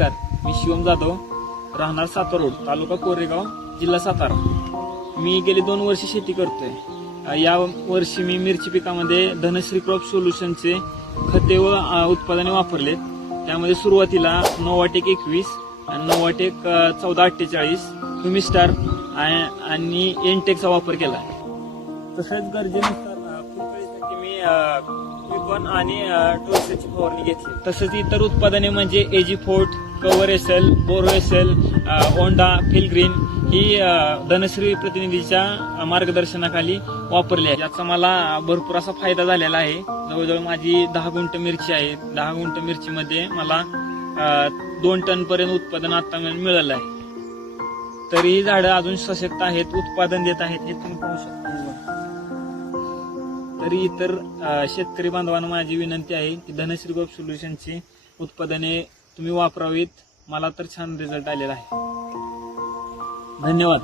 नमस्कार, मी शिवम जाधव, राहणार सातारा रोड, तालुका कोरेगाव, जिल्हा सातारा. मी गेली 2 वर्ष शेती करतोय. या वर्षी मी मिरची पिकामध्ये धनश्री क्रॉप सोल्युशनचे खते व उत्पादने वापरलेत. त्यामध्ये सुरुवातीला नोवाटेक 21 आणि नोवाटेक 1448, ह्युमिस्टार आणि एनटेकचा वापर केला. तसंच गरजेनुसार फुलकळीसाठी मी विकॉन आणि डोसेची फवारणी घेतली. तसंच इतर उत्पादने म्हणजे एजीफोर्ट, कव्हर एसल, बोरो एसल, ओंडा, फिलग्रीन ही धनश्री प्रतिनिधीच्या मार्गदर्शनाखाली वापरली आहे. याचा मला भरपूर असा फायदा झालेला आहे. जवळजवळ माझी 10 गुंठ मिरची आहे. 10 गुंठ मिरचीमध्ये मला 2 टन पर्यंत उत्पादन आता मिळालं आहे. तरी ही झाडं अजून सशक्त आहेत, उत्पादन देत आहेत, हे तुम्ही पाहू शकता. तरी इतर शेतकरी बांधवांना माझी विनंती आहे की धनश्री क्रॉप सोल्युशनची उत्पादने तुम्ही वापरावीत. मला तर छान रिझल्ट आलेला आहे. धन्यवाद.